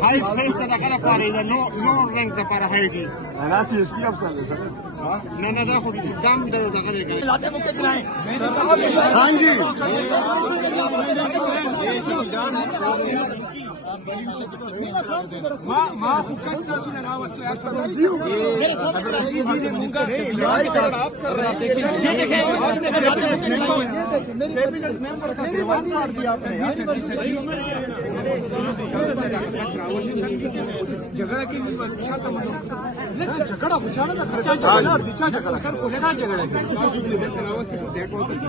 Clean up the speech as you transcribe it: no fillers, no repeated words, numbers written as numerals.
Height safe that I got a party, no rank the para height. No, for the dam there was a